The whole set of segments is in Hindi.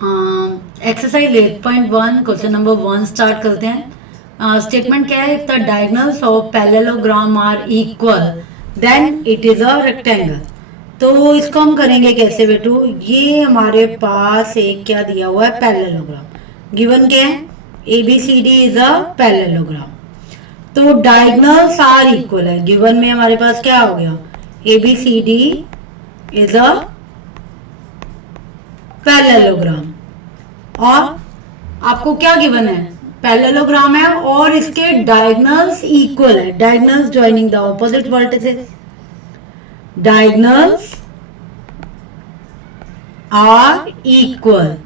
एक्सरसाइज 8.1 क्वेश्चन नंबर 1 स्टार्ट करते हैं। स्टेटमेंट क्या है? If the diagonals of parallelogram are equal then it is a rectangle. तो इसको हम करेंगे कैसे बेटू? ये हमारे पास एक क्या दिया हुआ है? पैरेललोग्राम गिवन क्या है? A B C D is a parallelogram. तो डायगोनल्स आर इक्वल है, गिवन में हमारे पास क्या हो गया? A B C D is a parallelogram. और आपको क्या गिवन है? पैरेललोग्राम है और इसके डायगोनल्स इक्वल है। Diagonals joining the opposite vertices, diagonals are equal.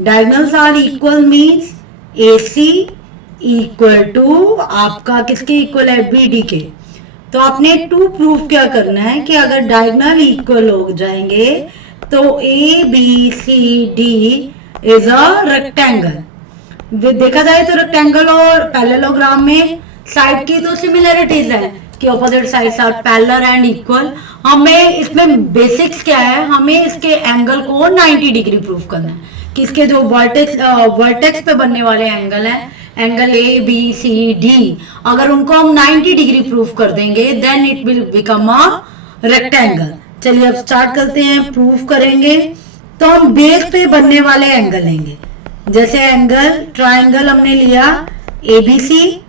Diagonals are equal means AC equal to आपका किसके इक्वल है? BD के। तो आपने टू प्रूफ क्या करना है कि अगर डायगोनल इक्वल हो जाएंगे तो ABCD इज अ रेक्टेंगल। देखा जाए तो रेक्टेंगल और पैरेललोग्राम में साइड की तो सिमिलरिटीज है कि opposite sides are parallel and equal. हमें इसमें बेसिक्स क्या है? हमें इसके एंगल को 90 डिग्री प्रूफ करना है कि इसके जो वर्टेक्स पे बनने वाले एंगल हैं, एंगल ABCD, अगर उनको हम 90 डिग्री प्रूफ कर देंगे then it will become a rectangle. चलिए अब स्टार्ट करते हैं, प्रूफ करेंगे। तो हम बेस पे बनने वाले एंगल लेंगे। जैसे एंगल ट्रायंगल हमने लिया ABC,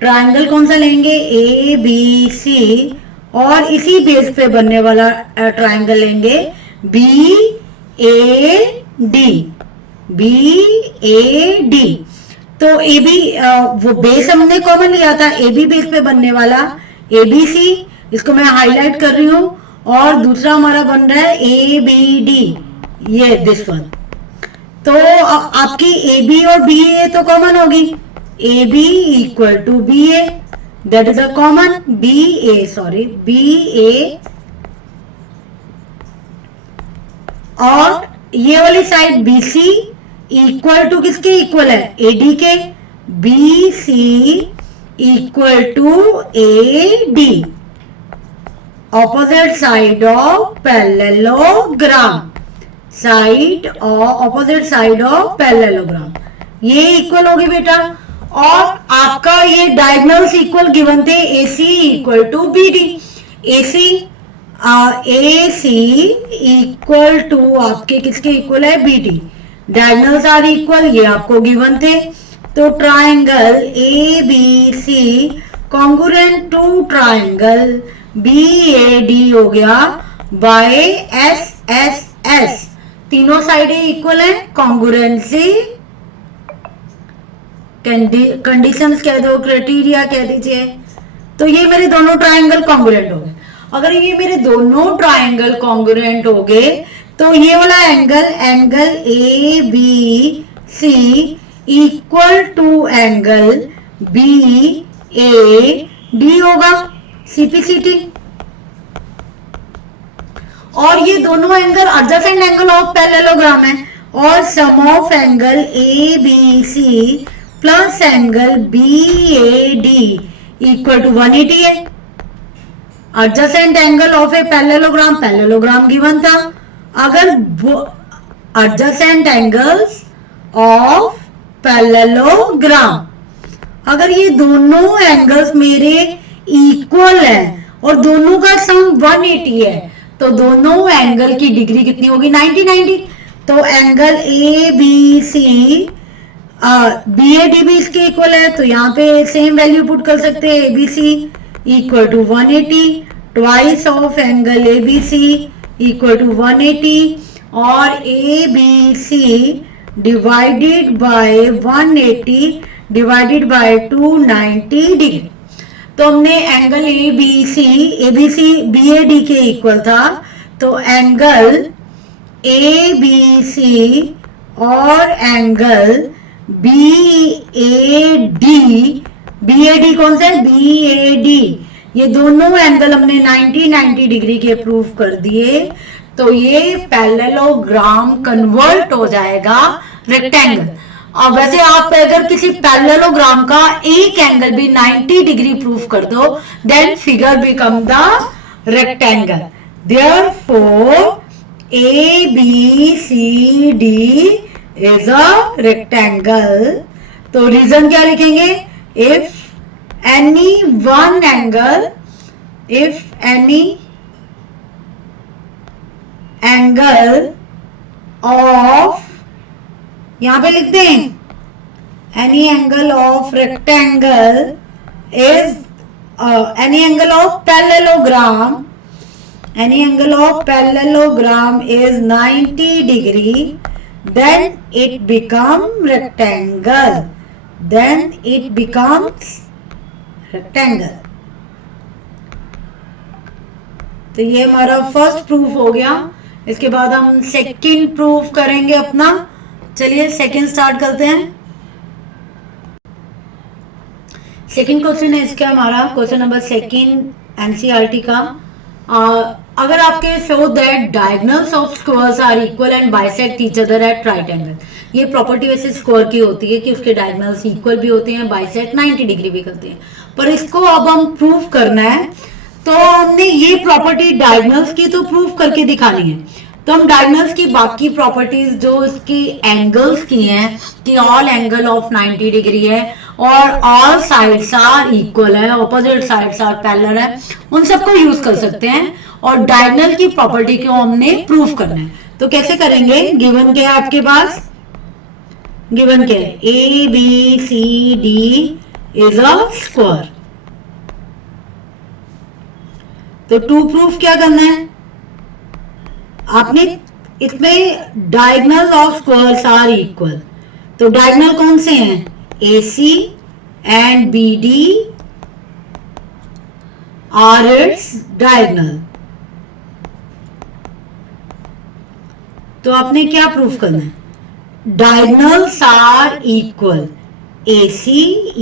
ट्रायंगल कौन सा लेंगे? ABC, और इसी बेस पे बनने वाला ट्रायंगल लेंगे BAD। BAD तो AB वो बेस हमने कॉमन लिया था, AB बेस पे बनने वाला ABC, इसको मैं हाईलाइट कर रही हूं। और दूसरा हमारा बन रहा है ABD, ये दिस वन। तो आपकी AB और BA तो कॉमन होगी। AB equal to BA, that is a common BA। और ये वाली साइड BC इक्वल टू किसके इक्वल है? AD के। BC equal to AD, opposite side of parallelogram. Side और ऑपोजिट साइड ऑफ पैरेललोग्राम ये इक्वल होगी बेटा। और आपका ये डायगोनल्स इक्वल गिवन थे AC equal to BD। AC equal to आपके किसके इक्वल है? BD। डायगोनल्स आर इक्वल, ये आपको गिवन थे। तो triangle ABC congruent to triangle BAD हो गया बाय SSS। तीनों साइडें इक्वल है, कॉन्ग्रुएंसी कंडीशंस कह दो, क्राइटेरिया कह दीजिए। तो ये मेरे दोनों ट्रायंगल कॉन्ग्रुएंट हो गए। अगर ये मेरे दोनों ट्रायंगल कॉन्ग्रुएंट हो गए तो ये वाला angle ABC equal to angle BAD होगा, CPCT। और ये दोनों angle adjacent angle of parallelogram है। और sum of angle ABC plus angle BAD equal to 180 है। Adjacent angle of a parallelogram given था। अगर एडजेसेंट एंगल्स ऑफ पैरेललोग्राम, अगर ये दोनों एंगल्स मेरे इक्वल है और दोनों का सम 180 है तो दोनों एंगल की डिग्री कितनी होगी? 90। तो एंगल ABC BAD भी इसके इक्वल है, तो यहाँ पे सेम वैल्यू पुट कर सकते हैं। ABC equal to 180, twice of angle ABC equal to 180, और ABC divided by 180 divided by 290 degree. तो हमने एंगल ABC BAD के इक्वल था, तो एंगल ABC और एंगल BAD कौन सा है? BAD, ये दोनों एंगल हमने 90 डिग्री के प्रूफ कर दिए। तो ये पैरेललोग्राम कन्वर्ट हो जाएगा रेक्टेंगल। और वैसे आप अगर किसी पैरेललोग्राम का एक एंगल भी 90 डिग्री प्रूफ कर दो then figure become the rectangle. Therefore ABCD is a rectangle. तो रीजन क्या लिखेंगे? if any angle of, यहां पे लिख दें, any angle of rectangle is any angle of parallelogram is 90 degree, then it becomes rectangle. तो ये हमारा फर्स्ट प्रूफ हो गया। इसके बाद हम सेकंड प्रूफ करेंगे अपना। चलिए सेकंड स्टार्ट करते हैं। सेकंड क्वेश्चन है इसका हमारा, क्वेश्चन नंबर सेकंड एनसीईआरटी का। अगर आपके show that diagonals of squares are equal and bisect each other at right angle. ये प्रॉपर्टी वैसे स्क्वायर की होती है कि उसके डायगोनल्स इक्वल भी होते हैं, बाइसेक्ट 90 डिग्री भी करते हैं, पर इसको अब हम प्रूफ करना है। तो हमने ये प्रॉपर्टी डायगोनल्स की तो प्रूफ करके दिखानी है। तो हम डायगोनल्स की बाकी प्रॉपर्टीज जो इसकी एंगल्स की हैं कि ऑल एंगल ऑफ 90 डिग्री है और ऑल साइड्स आर इक्वल है, ऑपोजिट साइड्स आर पैरेलल है, उन सबको यूज कर सकते हैं और डायगोनल की प्रॉपर्टी को हमने प्रूफ करना है। तो कैसे करेंगे? गिवन क्या है आपके पास? गिवन क्या है? ABCD is a square. तो टू प्रूफ क्या करना है आपने? इसमें diagonal of squares are equal. तो डायगोनल कौन से हैं? AC and BD are its diagonal। तो आपने क्या प्रूफ करना है? Diagonals are equal, AC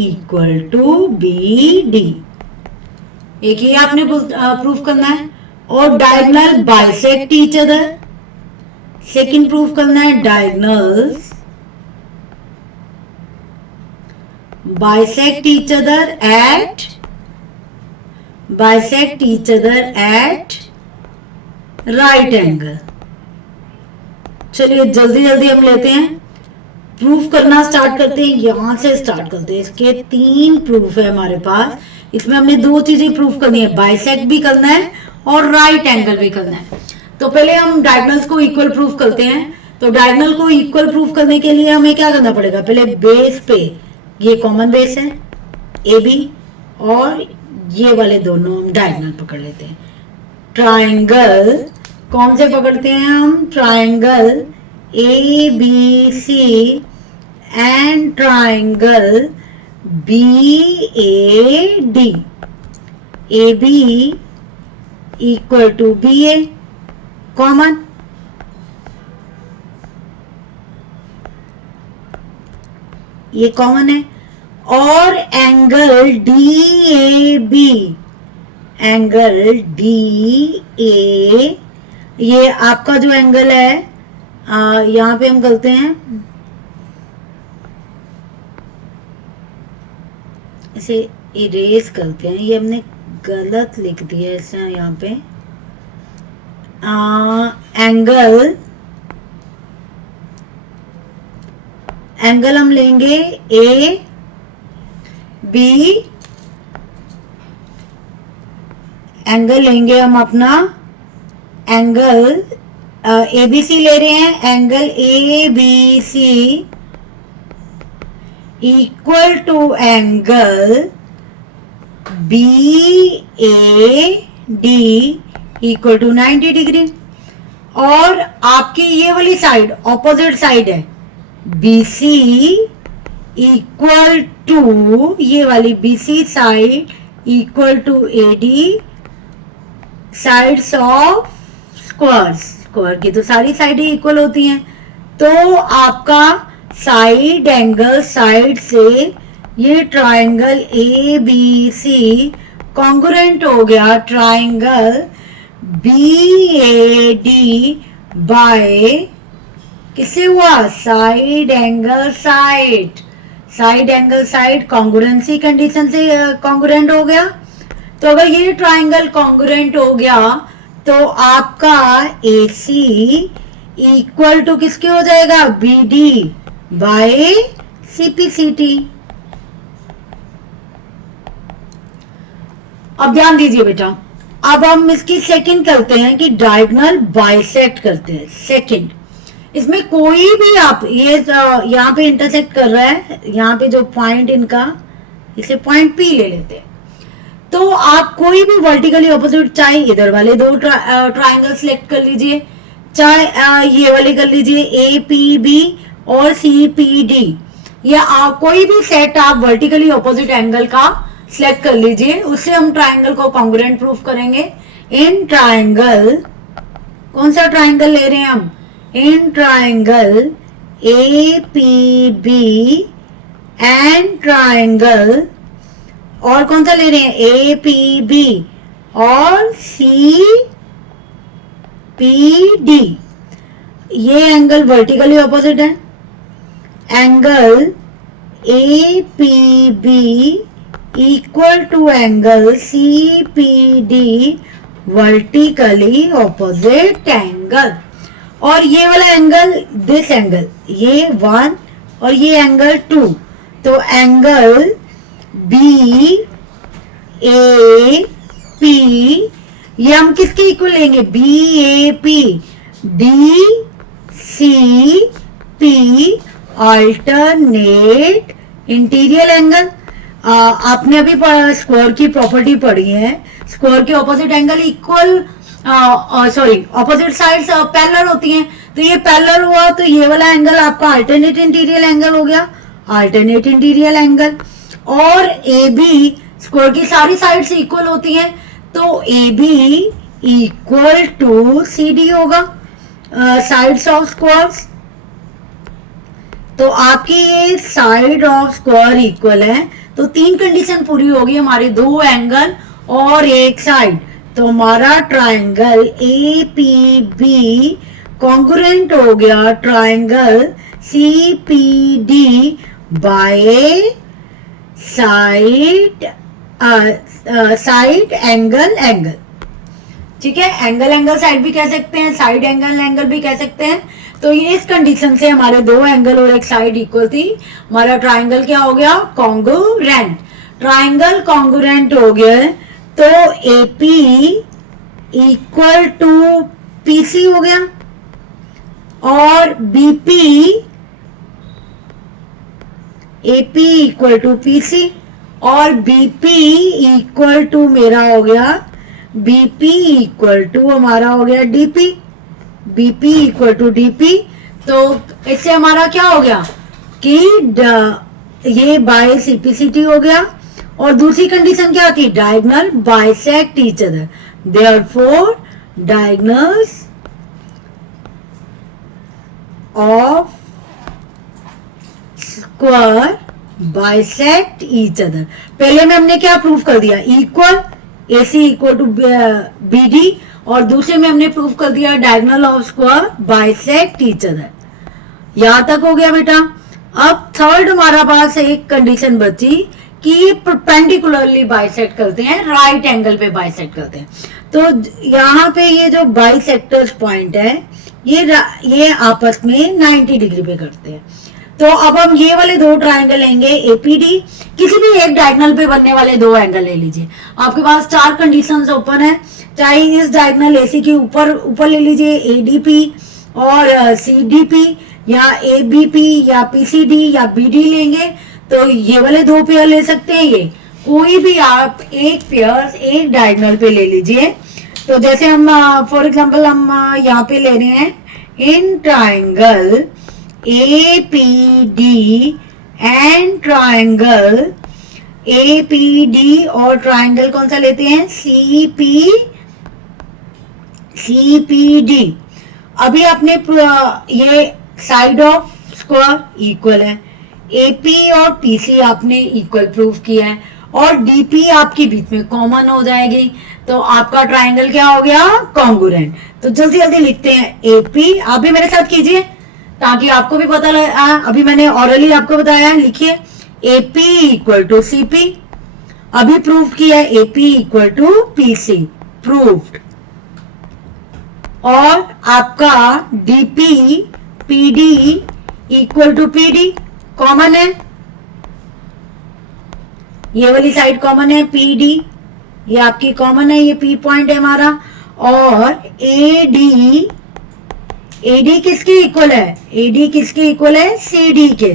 equal to BD, एक ही आपने प्रूफ करना है। और diagonal bisect each other, second proof करना है। Diagonals bisect each other at right angle। चलिए जल्दी जल्दी हम लेते हैं, प्रूफ करना स्टार्ट करते हैं। यहां से स्टार्ट करते हैं। इसके 3 प्रूफ है हमारे पास। इसमें हमने 2 चीजें प्रूफ करनी है, बाइसेक्ट भी करना है और राइट एंगल भी करना है। तो पहले हम डायगोनल्स को इक्वल प्रूफ करते हैं। तो डायगोनल को इक्वल प्रूफ करने के लिए हमें क्या करना पड़ेगा? पहले बेस पे, ये कॉमन बेस है AB, और ये वाले दोनों हम डायगोनल पकड़ लेते हैं। ट्राइंगल कौन से पकड़ते हैं हम? Triangle ABC and triangle BAD। AB equal to BA common, ये कॉमन है। और एंगल DAB, ये आपका जो एंगल है, यहां पे हम करते हैं इसे इरेज करते हैं। ये हमने गलत लिख दिया ऐसा यहाँ पे। एंगल हम लेंगे AB, एंगल लेंगे हम अपना, एंगल ABC ले रहे हैं। Angle ABC equal to angle BAD equal to 90 degree. और आपकी ये वाली साइड ऑपोजिट साइड है, BC इक्वल टू, ये वाली BC side equal to AD, sides of square की तो सारी साइडें इक्वल होती हैं। तो आपका साइड एंगल साइड से ये ट्राइंगल ABC कॉन्ग्रुएंट हो गया ट्राइंगल BAD बाय, किससे हुआ? Side angle side congruency condition से कॉन्ग्रुएंट हो गया। तो अगर ये ट्राइंगल कॉन्ग्रुएंट हो गया तो आपका AC इक्वल टू किसके हो जाएगा, BD बाय CPCT। अब ध्यान दीजिए बेटा, अब हम इसकी सेकंड करते हैं कि डायगोनल बाइसेक्ट करते हैं। सेकंड, इसमें कोई भी आप ये यहाँ पे इंटरसेक्ट कर रहा है, यहाँ पे जो पॉइंट इनका, इसे पॉइंट P ले लेते हैं। तो आप कोई भी वर्टिकली ऑपोजिट, चाहे इधर वाले दो ट्राइंगल सिलेक्ट कर लीजिए, चाहे ये वाले कर लीजिए APB और CPD, या कोई भी सेट आप वर्टिकली ऑपोजिट एंगल का सिलेक्ट कर लीजिए, उससे हम ट्राइंगल को कॉन्ग्रुएंट प्रूफ करेंगे। इन ट्राइंगल, कौन सा ट्राइंगल ले रहे हैं हम, in triangle APB and triangle, और कौन सा ले रहे हैं, APB और CPD, ये एंगल वर्टिकली ऑपोजिट है। Angle APB equal to angle CPD vertically opposite angle, और ये वाला एंगल, दिस एंगल, ये 1 और ये एंगल 2, तो एंगल BAP, ये हम किसके इक्वल लेंगे, BAP DCP alternate interior angle. आपने अभी स्क्वायर की प्रॉपर्टी पढ़ी है, स्क्वायर के opposite angle equal, sorry opposite sides parallel होती हैं, तो ये पैरेलल हुआ तो ये वाला एंगल आपका अल्टरनेट इंटीरियर एंगल हो गया, अल्टरनेट इंटीरियर एंगल। और AB, स्क्वायर की सारी साइड्स इक्वल होती हैं, तो AB इक्वल टू CD होगा, साइड्स ऑफ स्क्वायर्स। तो आपकी ये साइड ऑफ स्क्वायर इक्वल है, तो 3 कंडीशन पूरी होगी हमारी, 2 एंगल और 1 साइड, तो हमारा ट्राइंगल APB कॉन्ग्रुएंट हो गया triangle CPD by side angle angle. ठीक है, एंगल एंगल साइड भी कह सकते हैं, साइड एंगल एंगल भी कह सकते हैं। तो ये इस कंडीशन से हमारे 2 एंगल और 1 साइड इक्वल थी, हमारा ट्राइंगल क्या हो गया, कॉन्ग्रुएंट। ट्राइंगल कॉन्ग्रुएंट हो गया, तो AP इक्वल टू PC हो गया, और BP, AP equal to PC, और BP इक्वल टू मेरा हो गया, BP इक्वल टू हमारा हो गया DP, BP equal to DP। तो इससे हमारा क्या हो गया कि ये बाय CPCT हो गया, और दूसरी कंडीशन क्या थी, diagonal bisect each other, therefore diagonals of square bisect each other. पहले में हमने क्या प्रूफ कर दिया, equal, AC equal to BD, और दूसरे में हमने प्रूफ कर दिया diagonal of square bisect each other. यहां तक हो गया बेटा। अब थर्ड हमारा पास एक कंडीशन बची कि ये परपेंडिकुलरली बाइसेक्ट करते हैं, राइट एंगल पे बाइसेक्ट करते हैं। तो यहाँ पे ये जो बाइसेक्टर्स पॉइंट है, ये आपस में 90 डिग्री पे करते हैं। तो अब हम ये वाले 2 ट्राइंगल लेंगे APD, किसी भी एक डायगोनल पे बनने वाले 2 एंगल ले लीजिए। आपके पास 4 कंडीशंस ओपन है, चाहे इस डायगोनल AC के ऊपर ले लीजिए ADP और CDP, या ABP या PCD या BD लेंगे, तो ये वाले 2 पेयर ले सकते हैं। ये कोई भी आप एक पेयर एक डायगोनल पे ले लीजिए। तो जैसे हम फॉर एग्जांपल हम यहाँ पे ले रहे हैं in triangle APD and triangle APD, और ट्राइंगल कौन सा लेते हैं, CPD। अभी आपने ये साइड ऑफ स्क्वायर इक्वल है, AP और PC आपने इक्वल प्रूफ किया है, और DP आपकी बीच में कॉमन हो जाएगी, तो आपका ट्राइंगल क्या हो गया, कॉन्ग्रुएंट। तो जल्दी जल्दी लिखते हैं AP, आप भी मेरे साथ कीजिए ताकि आपको भी पता लगे। अभी मैंने ऑरली आपको बताया, लिखिए AP इक्वल टू CP, अभी प्रूफ किया AP equal to PC, proofed. और आपका DP PD equal to PD common है, ये वाली साइड कॉमन है, पीडी ये आपकी कॉमन है, ये पी पॉइंट है हमारा। और एडी, एडी किसके इक्वल है, एडी किसके इक्वल है, सीडी के।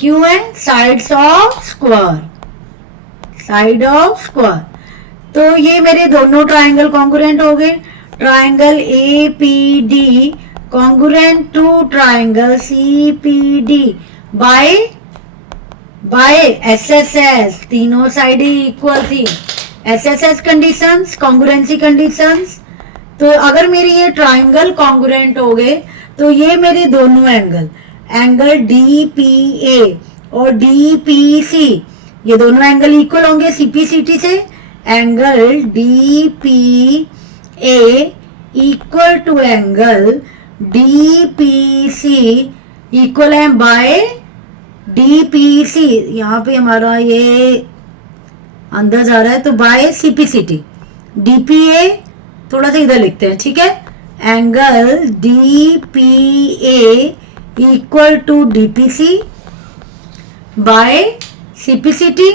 क्यों है, sides of square, side of square. तो ये मेरे दोनों ट्राइंगल कॉन्ग्रुएंट हो गए। Triangle A P D congruent to triangle C P D by S S S, तीनों साइड इक्वल थी, S S S conditions, congruency conditions. तो अगर मेरे ये ट्राइंगल कॉन्ग्रुएंट हो गए तो ये मेरे दोनों angle, angle D P A और डी पी सी, ये दोनों एंगल इक्वल होंगे सीपीसीटी से। Angle D P A equal to angle D P C equal है बाय डी पी सी, यहाँ पे हमारा ये अंदर जा रहा है तो बाय सीपीसीटी। डीपीए थोड़ा सा इधर लिखते हैं, ठीक है। Angle D P A equal to DPC by CPCT.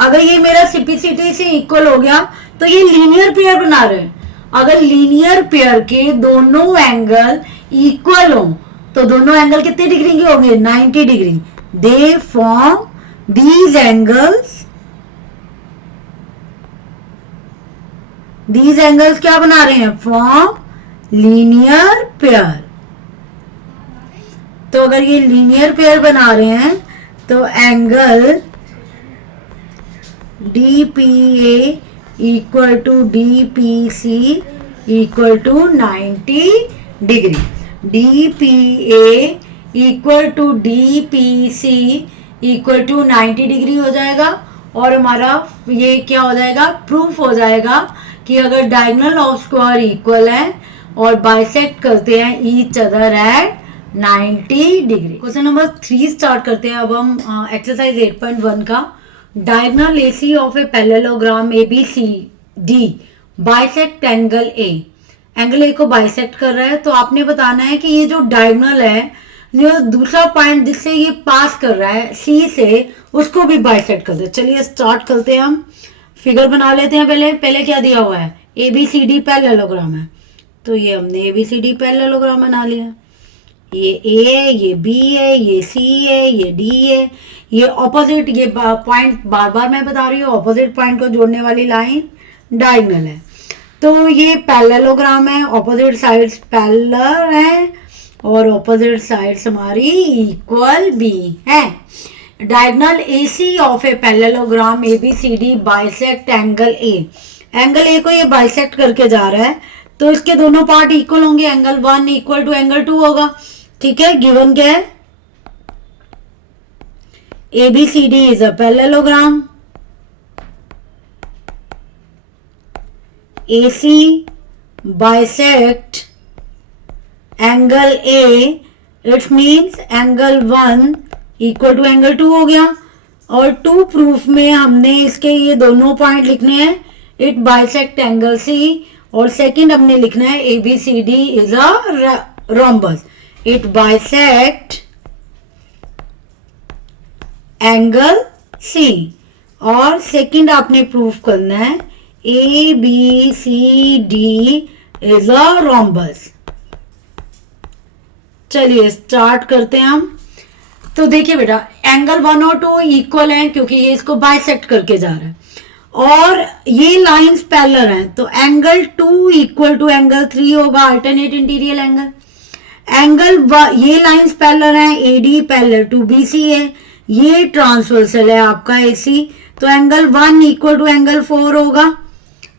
अगर ये मेरा सीपीसीटी से इक्वल हो गया तो ये लीनियर पेयर बना रहे हैं। अगर लीनियर पेयर के दोनों एंगल इक्वल हो तो दोनों एंगल कितने डिग्री के होंगे, 90 degree. They form these angles क्या बना रहे हैं, फॉर्म लीनियर पेयर। तो अगर ये लीनियर पेयर बना रहे हैं तो angle D P A equal to D P C equal to 90 degree. D P A equal to D P C equal to 90 degree हो जाएगा। और हमारा ये क्या हो जाएगा, प्रूफ हो जाएगा कि अगर डायगोनल ऑफ स्क्वायर इक्वल है और बाइसेक्ट करते हैं each other at 90 degree. Question number 3 start करते हैं अब हम एक्सरसाइज 8.1 का। Diagonal AC of a parallelogram A B C D bisect angle A, angle A को बाइसेक्ट कर रहा है। तो आपने बताना है कि ये जो डायगोनल है, जो दूसरा पॉइंट जिससे ये पास कर रहा है सी से, उसको भी बाइसेक्ट कर दे। चलिए स्टार्ट करते हैं, हम फिगर बना लेते हैं। पहले क्या दिया हुआ है, A B C D parallelogram है, तो ये हमने A B C D parallelogram बना लिया। ये ए है, ये बी है, ये सी है, ये डी है, ये ऑपोजिट, ये पॉइंट बार बार मैं बता रही हूँ, ऑपोजिट पॉइंट को जोड़ने वाली लाइन डायगोनल है। तो ये पैरेललोग्राम है, ऑपोजिट साइड्स पैरेलल है और ऑपोजिट साइड्स हमारी इक्वल भी है। Diagonal AC of a parallelogram A B C D bisect angle A, angle A को ये बाइसेक्ट करके जा रहा है तो इसके दोनों पार्ट इक्वल होंगे, एंगल 1 इक्वल टू एंगल 2 होगा, ठीक है। गिवन क्या है, A B C D is a parallelogram, AC bisect angle A, it means angle 1 equal to angle 2 हो गया। और 2 प्रूफ में हमने इसके ये दोनों पॉइंट लिखने हैं, इट बाइसेक्ट एंगल C, और सेकंड हमने लिखना है ABCD is a rhombus, it bisect angle C। और सेकंड आपने प्रूफ करना है ABCD इज अ रोम्बस। चलिए स्टार्ट करते हैं हम। तो देखिए बेटा, एंगल 1 और 2 इक्वल हैं क्योंकि ये इसको बाइसेक्ट करके जा रहा है, और ये लाइंस पैरेलल हैं, तो एंगल 2 इक्वल टू एंगल 3 होगा, अल्टरनेट इंटीरियर एंगल। ये लाइंस पैरेलल हैं, AD पैरेलल टू BC है, ये ट्रांसवर्सल है आपका AC, तो एंगल 1 इक्वल टू एंगल 4 होगा,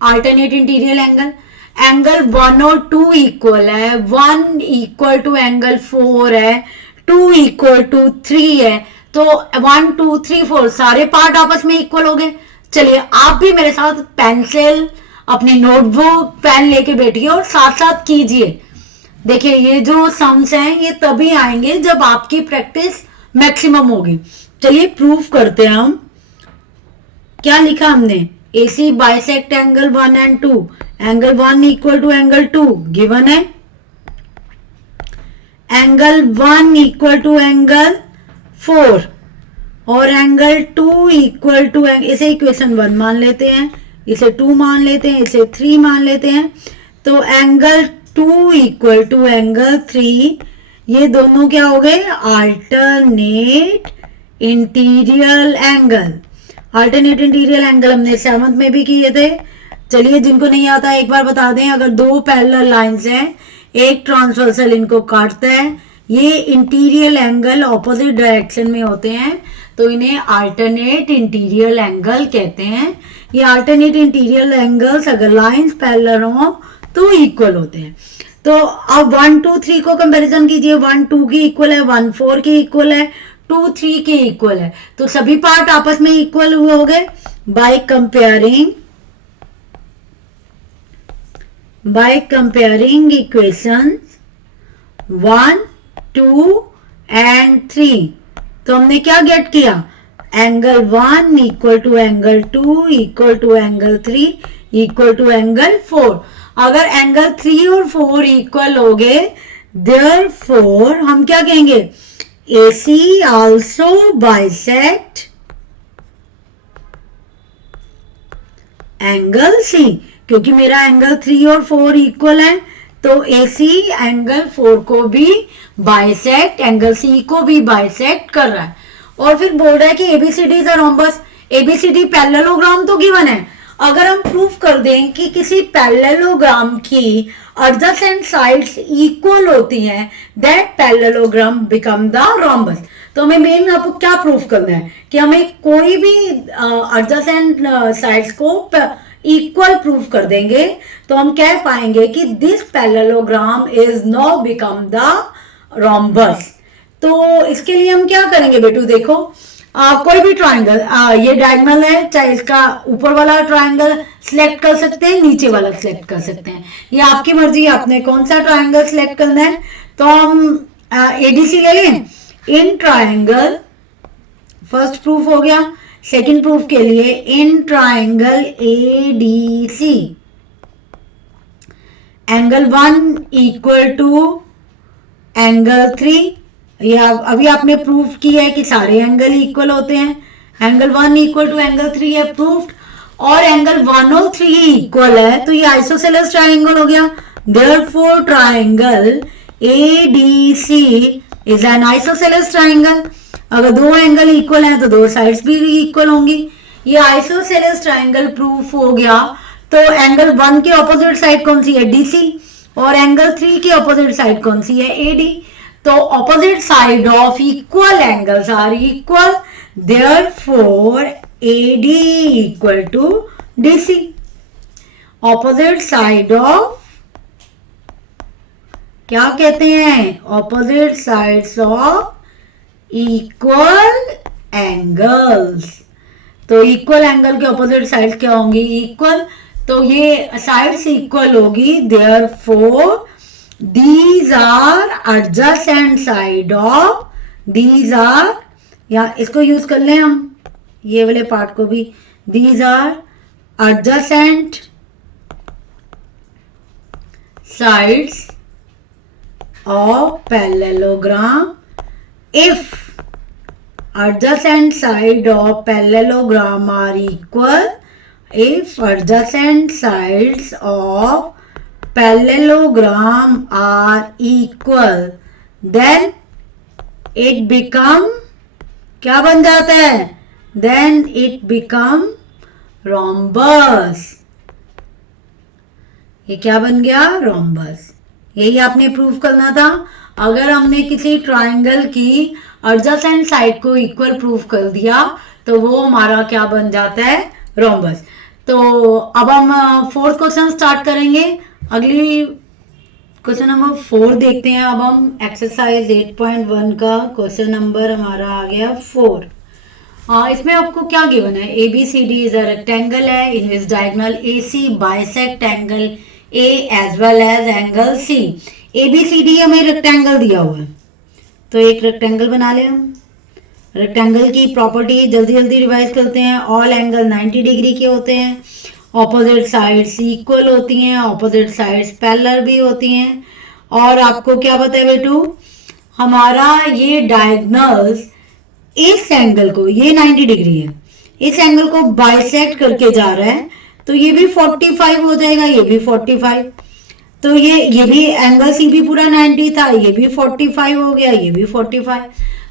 अल्टरनेट इंटीरियर एंगल। एंगल 1 और 2 इक्वल है, 1 इक्वल टू एंगल 4 है, 2 इक्वल टू 3 है, तो 1 2 3 4 सारे पार्ट आपस में इक्वल हो गए। चलिए आप भी मेरे साथ पेंसिल, अपनी नोटबुक, पेन लेके बैठिए और साथ साथ कीजिए। देखिए ये जो सम्स हैं ये तभी आएंगे जब आपकी प्रैक्टिस मैक्सिमम होगी। चलिए प्रूफ करते हैं हम। क्या लिखा हमने, AC bisect angle 1 and 2, angle 1 equal to angle 2 given है, एंगल 1 इक्वल टू एंगल 4 और एंगल 2 इक्वल टू, इसे इक्वेशन 1 मान लेते हैं, इसे 2 मान लेते हैं, इसे 3 मान लेते हैं। तो एंगल 2 इक्वल टू एंगल 3, ये दोनों क्या हो गए, alternate interior angle. Alternate interior angle हमने 7th में भी किए थे। चलिए जिनको नहीं आता एक बार बता दें, अगर दो पैरेलल लाइंस हैं, एक ट्रांसवर्सल इनको काटता है, ये इंटीरियर एंगल ऑपोजिट डायरेक्शन में होते हैं, तो इन्हें अल्टरनेट इंटीरियर एंगल कहते हैं। ये अल्टरनेट इंटीरियर एंगल्स अगर लाइंस पैरेलल हो तो इक्वल होते हैं। तो अब 1 2 3 को कंपैरिजन कीजिए, 1 2 की इक्वल है, 1 4 की इक्वल है, 2 3 के इक्वल है, तो सभी पार्ट आपस में इक्वल हुए हो गए बाय कंपेयरिंग इक्वेशंस 1 2 एंड 3। तो हमने क्या गेट किया, angle 1 equal to angle 2 equal to angle 3 equal to angle 4। अगर एंगल 3 और 4 इक्वल हो गए, देयरफॉर हम क्या कहेंगे, AC also bisect angle C, क्योंकि मेरा एंगल 3 और 4 इक्वल है, तो AC एंगल 4 को भी बाइसेक्ट, एंगल C को भी बाइसेक्ट कर रहा है। और फिर बोल रहा है कि ABCD is a rhombus. ABCD parallelogram तो गिवन है, अगर हम प्रूफ कर दें कि किसी पैरेललोग्राम की एडजेसेंट साइड्स इक्वल होती हैं, that parallelogram become the rhombus. तो हमें मेन आपको क्या प्रूफ करना है कि हमें कोई भी एडजेसेंट साइड्स को इक्वल प्रूफ कर देंगे तो हम कह पाएंगे कि this parallelogram is now become the rhombus. तो इसके लिए हम क्या करेंगे बेटू, देखो कोई भी ट्राइंगल, ये डायगोनल है, चाहे इसका ऊपर वाला ट्राइंगल सिलेक्ट कर सकते हैं, नीचे वाला सिलेक्ट कर सकते हैं, ये आपकी मर्जी है, आपने कौन सा ट्राइंगल सिलेक्ट करना है। तो हम ADC ले लें। इन ट्राइंगल, फर्स्ट प्रूफ हो गया। सेकंड प्रूफ के लिए in triangle ADC angle 1 equal to angle 3, ये अभी आपने प्रूफ किया है कि सारे एंगल इक्वल होते हैं। एंगल 1 इक्वल टू एंगल 3 है प्रूफ्ड, और एंगल 1 और 3 इक्वल है, तो ये आइसोसेलेस ट्राइंगल हो गया। Therefore triangle ADC is an isosceles triangle. अगर दो एंगल इक्वल हैं तो दो साइड्स भी इक्वल होंगी। ये आइसोसेलेस ट्राइंगल प्रूफ हो गया। तो एंगल 1 के ऑपोजिट साइड कौन सी है, DC, और एंगल 3 की ऑपोजिट साइड कौन सी है, AD। तो opposite side of equal angles are equal, therefore AD equal to DC। Opposite side of, क्या कहते हैं, opposite sides of equal angles. तो इक्वल एंगल के ऑपोजिट साइड्स क्या होंगी, इक्वल। तो ये साइड्स इक्वल होगी, therefore these are adjacent side of, these are, या इसको यूज कर लें हम, ये वाले पार्ट को भी, these are adjacent sides of parallelogram if adjacent side of parallelogram are equal, if adjacent sides of parallelogram are equal, then it become, क्या बन जाता है, then it become rhombus। ये क्या बन गया, rhombus। यही आपने प्रूफ करना था। अगर हमने किसी ट्राइंगल की एडजेसेंट साइड को इक्वल प्रूफ कर दिया तो वो हमारा क्या बन जाता है, rhombus। तो अब हम फोर्थ क्वेश्चन स्टार्ट करेंगे। अगली क्वेश्चन नंबर 4 देखते हैं। अब हम एक्सरसाइज 8.1 का क्वेश्चन नंबर हमारा आ गया 4। इसमें आपको क्या गिवन है, ABCD इज अ रेक्टेंगल है, in which diagonal AC bisect angle A as well as angle C। ABCD हमें रेक्टेंगल दिया हुआ है, तो एक रेक्टेंगल बना लें हम। रेक्टेंगल की प्रॉपर्टी जल्दी जल्दी रिवाइज करते हैं। ऑल एंगल 90 डिग्री के होते हैं, ऑपोजिट साइड्स इक्वल होती हैं, ऑपोजिट साइड्स पैरेलल भी होती हैं। और आपको क्या पता है बेटू, हमारा ये डायगोनल्स इस एंगल को, ये 90 डिग्री है, इस एंगल को बाइसेक्ट करके जा रहा है, तो ये भी 45 हो जाएगा, ये भी 45। तो ये भी एंगल सी भी पूरा 90 था, ये भी 45 हो गया, ये भी 45,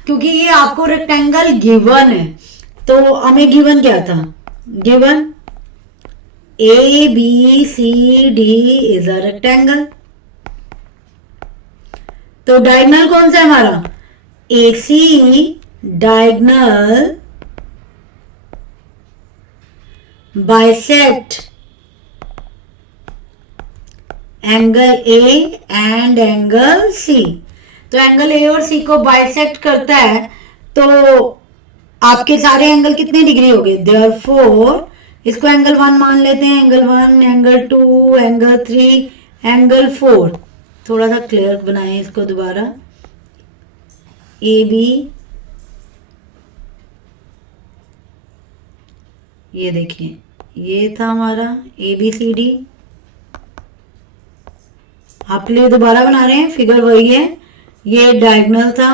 क्योंकि ये आपको रेक्टेंगल गिवन है। तो हमें गिवन क्या था, given A B C D is a rectangle. तो डायगोनल कौन सा है हमारा, A C diagonal bisect angle A and angle C. तो एंगल ए और सी को बाइसेक्ट करता है, तो आपके सारे एंगल कितने डिग्री हो गए, देयरफॉर इसको एंगल 1 मान लेते हैं, एंगल 1, एंगल 2, एंगल 3, एंगल 4। थोड़ा सा क्लियर बनाएं इसको दोबारा। ए बी, ये देखिए ये था हमारा ए बी सी डी। आपके लिए दोबारा बना रहे हैं, फिगर वही है, ये डायगोनल था,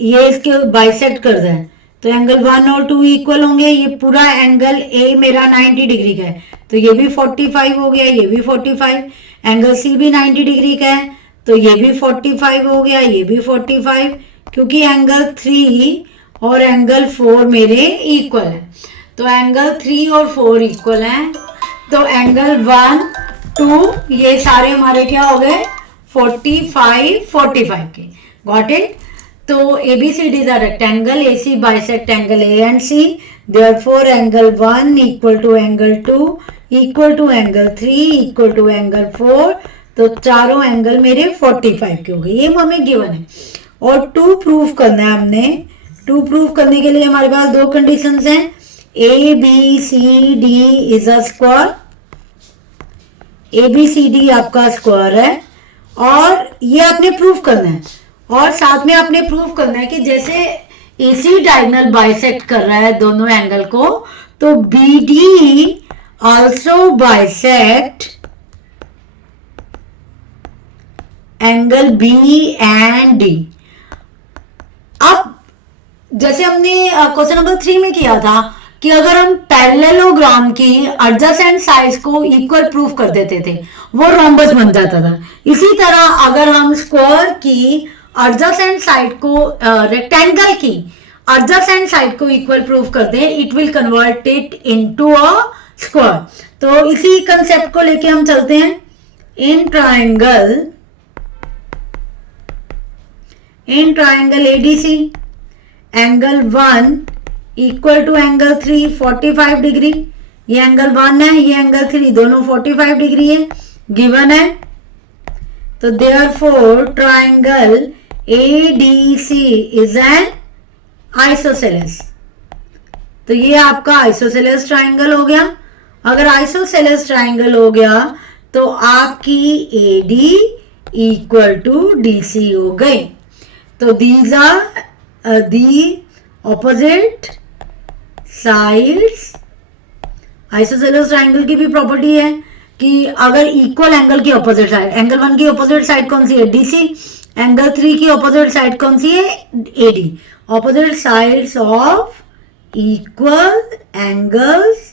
ये इसके बाइसेक्ट कर रहा है, तो एंगल 1 और 2 इक्वल होंगे। ये पूरा एंगल ए मेरा 90 डिग्री का है, तो ये भी 45 हो गया, ये भी 45। एंगल सी भी 90 डिग्री का है, तो ये भी 45 हो गया, ये भी 45, क्योंकि एंगल 3 और एंगल 4 मेरे इक्वल है। तो एंगल 3 और 4 इक्वल हैं, तो एंगल 1, 2 ये सारे हमारे क्या हो गए, 45, 45 के। Got it. तो ABCD is a rectangle, AC bisect angle A and C, therefore angle 1 equal to angle 2 equal to angle 3 equal to angle 4। तो चारों एंगल मेरे 45 के हो गए, ये हमें गिवन है। और 2 प्रूफ करना है हमने। 2 प्रूफ करने के लिए हमारे पास 2 कंडीशंस हैं, ABCD is a square, ABCD आपका स्क्वायर है, और ये आपने प्रूफ करना है। और साथ में आपने प्रूफ करना है कि जैसे AC डायगोनल बाइसेक्ट कर रहा है दोनों एंगल को, तो BD also bisect angle B and D। अब जैसे हमने क्वेश्चन नंबर 3 में किया था कि अगर हम पैरेललोग्राम की एडजेसेंट साइड्स को इक्वल प्रूफ कर देते थे, वो रोम्बस बन जाता था। इसी तरह अगर हम स्क्वायर की एडजेसेंट साइड को, रेक्टेंगल की एडजेसेंट साइड को इक्वल प्रूफ कर दें, it will convert it into a square. तो इसी कंसेप्ट को लेके हम चलते हैं। In triangle ADC angle 1 equal to angle 3 45 degree. ये एंगल 1 है, ये एंगल 3, दोनों 45 डिग्री है, गिवन है। तो therefore triangle ADC is an isosceles. तो ये आपका आइसोसेलेस ट्राइंगल हो गया। अगर आइसोसेलेस ट्राइंगल हो गया तो आपकी AD इक्वल टू DC हो गई। तो these are the opposite sides. Isosceles triangle की भी प्रॉपर्टी है कि अगर इक्वल एंगल की ऑपोजिट साइड, एंगल 1 की ऑपोजिट साइड कौन सी है, DC, एंगल 3 की ऑपोजिट साइड कौन सी है, AD। Opposite sides of equal angles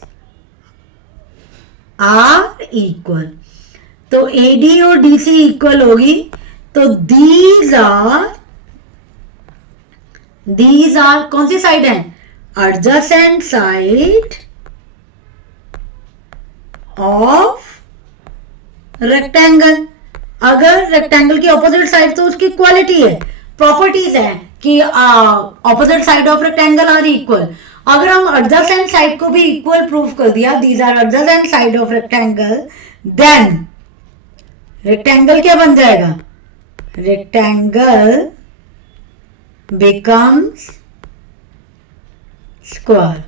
are equal. तो AD और DC इक्वल होगी, तो दीज आर कौन सी साइड है, एडजेसेंट साइड ऑफ रेक्टेंगल। अगर रेक्टेंगल की ऑपोजिट साइड, तो उसकी क्वालिटी है, प्रॉपर्टीज है कि opposite side of rectangle are equal. अगर हम एडजेसेंट साइड को भी इक्वल प्रूफ कर दिया, these are adjacent side of rectangle, then rectangle क्या बन जाएगा, rectangle becomes square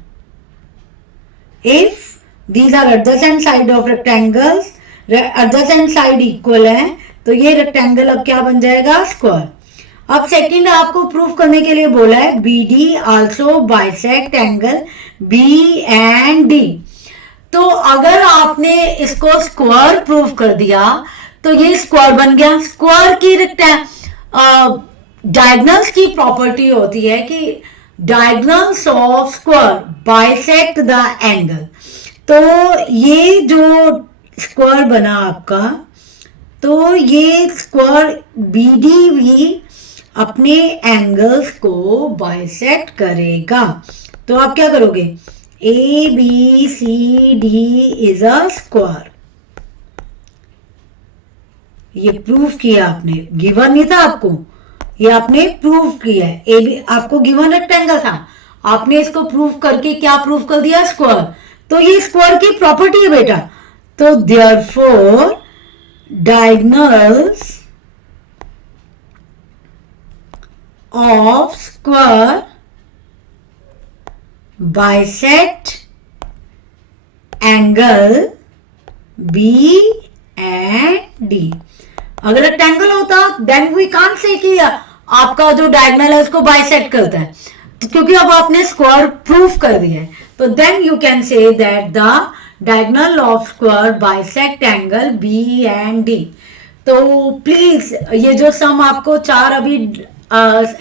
if these are adjacent side of rectangles, adjacent side equal है, तो ये रेक्टेंगल अब क्या बन जाएगा, स्क्वायर। अब सेकंड आपको प्रूफ करने के लिए बोला है BD also bisect angle B and D। तो अगर आपने इसको स्क्वायर प्रूव कर दिया तो ये स्क्वायर बन गया। स्क्वायर की डायगोनल्स की प्रॉपर्टी होती है कि diagonals of square bisect the angle. तो ये जो स्क्वायर बना आपका, तो ये स्क्वायर बीडी भी अपने एंगल्स को बाइसेक्ट करेगा। तो आप क्या करोगे, A B C D is a square. ये प्रूफ किया आपने, गिवन नहीं था आपको, ये आपने प्रूफ किया है। ए बी आपको गिवन रेक्टेंगल था, आपने इसको प्रूफ करके क्या प्रूफ कर दिया, स्क्वायर। तो ये स्क्वायर की प्रॉपर्टी है बेटा। तो therefore diagonals of square bisect angle B and D. अगर रेक्टेंगल होता देन वी कांट से कि आपका जो डायगोनल है उसको बाइसेक्ट करता है, तो क्योंकि अब आपने स्क्वायर प्रूफ कर दिया है, तो then you can say that the diagonal of square bisect angle B and D. तो प्लीज ये जो सम आपको चार अभी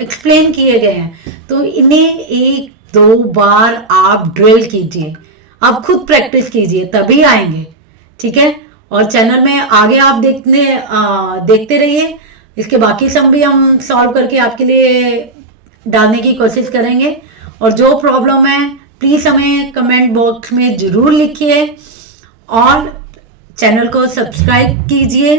एक्सप्लेन किए गए हैं, तो इन्हें एक दो बार आप ड्रिल कीजिए, आप खुद प्रैक्टिस कीजिए, तभी आएंगे। ठीक है, और चैनल में आगे आप देखते रहिए। इसके बाकी सम भी हम सॉल्व करके आपके लिए डालने की कोशिश करेंगे। और जो प्रॉब्लम है प्लीज हमें कमेंट बॉक्स में जरूर लिखिए और चैनल को सब्सक्राइब कीजिए।